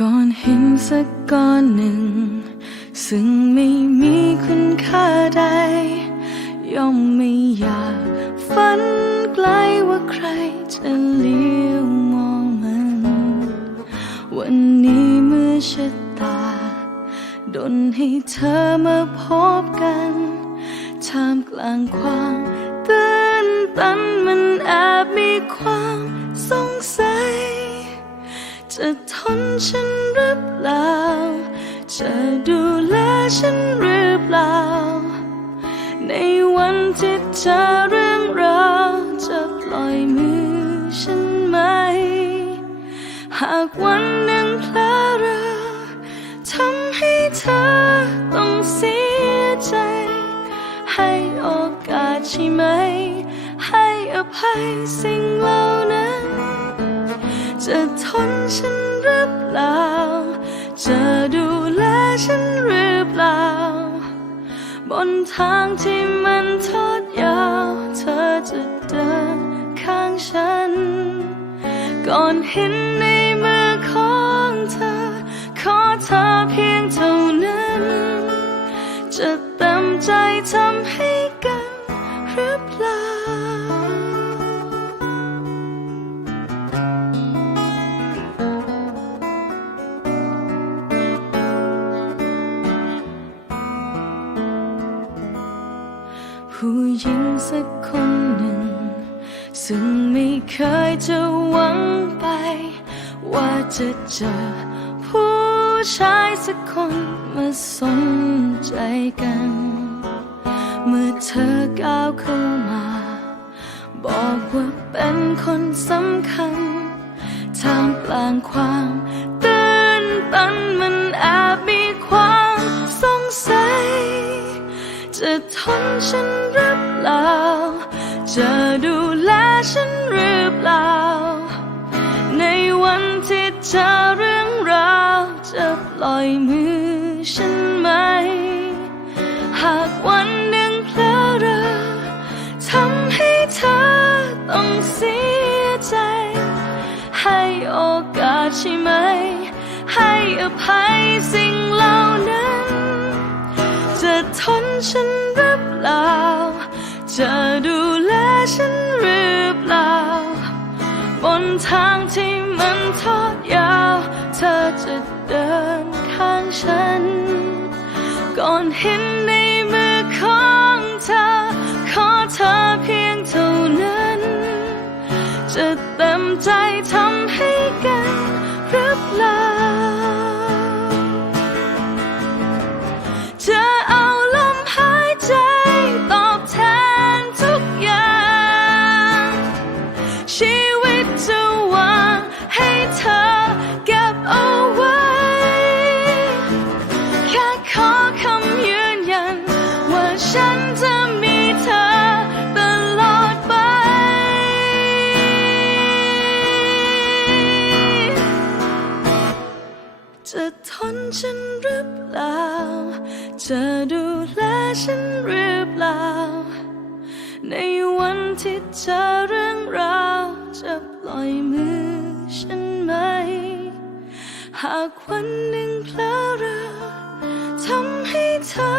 ก้อนหินสักก้อนหนึ่ง ซึ่งไม่มีคุณค่าใด ย่อมไม่อยากฝันไกลว่าใครจะเลี้ยวมองมัน วันนี้เมื่อชะตาดนให้เธอมาพบกันท่ามกลางความตื่นตันมันแอบมีความ นฉันหรือเปล่า จะดูแลฉันหรือเปล่า ในวันที่เจอเรื่องราวจะปล่อยมือฉันไหม หากวันหนึ่งเพลอเรอทำให้เธอต้องเสียใจ ให้โอกาสใช่ไหม ให้อภัยสิ ฉันหรือเปล่า บนทางที่มันทอดยาว เธอจะเดินข้างฉัน ก่อนเห็นในมือของเธอ ขอเธอเพียงเท่านั้น จะเต็มใจทำให้ ซึ่งไม่เคยจะหวังไป ว่าจะเจอผู้ชายสักคนมาสนใจกัน เมื่อเธอก้าวเข้ามา บอกว่าเป็นคนสำคัญท่ามกลางความตื่นตันมันแอบมีความสงสัย จะทนฉันหรือเปล่าจะดูแล ฉันหรือเปล่า ในวันที่เจอเรื่องราวจะปล่อยมือฉันไหม หากวันหนึ่งเพลอเรอทำให้เธอต้องเสียใจ ให้โอกาสใช่ไหม ให้อภัยสิ่งเหล่านั้น จะทนฉันหรือเปล่าจะดูแลฉัน มันทอดยาว เธอจะเดินข้างฉัน ก่อนเห็นในมือของเธอ ขอเธอเพียงเท่านั้น จะเต็มใจเธอ จะดูแลฉันหรือเปล่า ในวันที่เจอเรื่องราวจะปล่อยมือฉันไหม หากวันหนึ่งเพลอเรอทำให้เธอ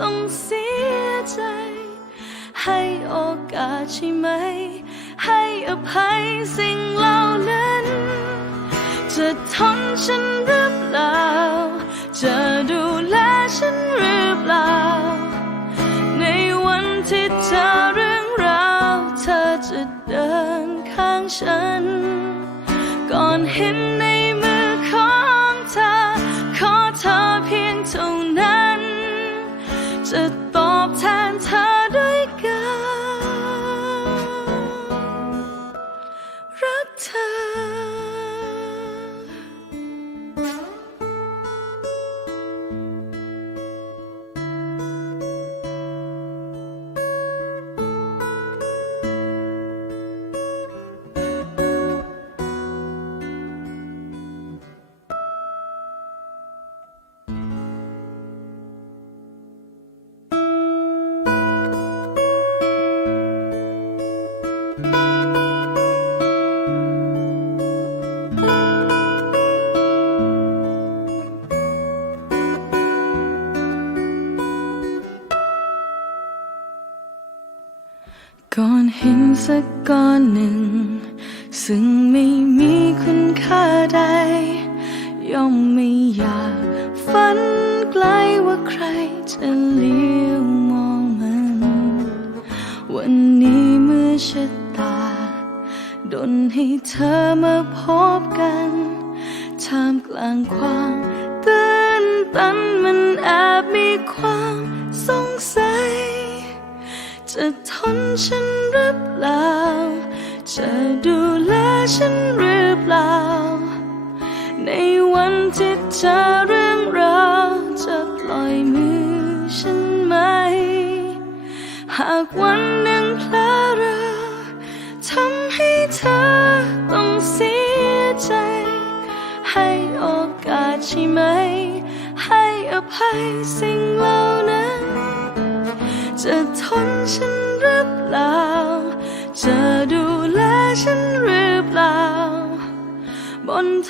ต้องเสียใจ ให้โอกาสใช่ไหม ให้อภัยสิ่งเหล่านั้น จะทนฉันหรือเปล่า ก้อนหินสักก้อนหนึ่ง ซึ่งไม่มีคุณค่าใด ย่อมไม่อยากฝันไกลว่าใครจะเลี้ยวมองมัน วันนี้เมื่อชะตาดนให้เธอมาพบกันท่ามกลางความตื่นตันมันแอบมีความสงสัย จะทนฉันหรือเปล่า จะดูแลฉันหรือเปล่า ในวันที่เจอเรื่องราวจะปล่อยมือฉันไหม หากวันหนึ่งพลาดเรอทำให้เธอต้องเสียใจ ให้โอกาสใช่ไหม ให้อภัยสิ่ง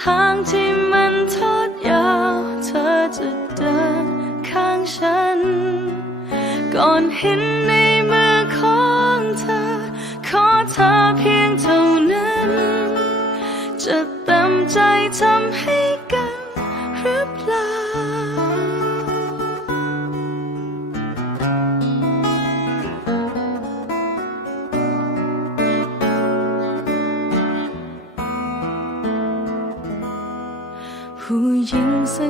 ทางที่มันทอดยาว เธอจะเดินข้างฉัน ก่อนเห็นในมือของเธอ ขอเธอเพียงเท่านั้น จะเต็มใจทำ 不掩饰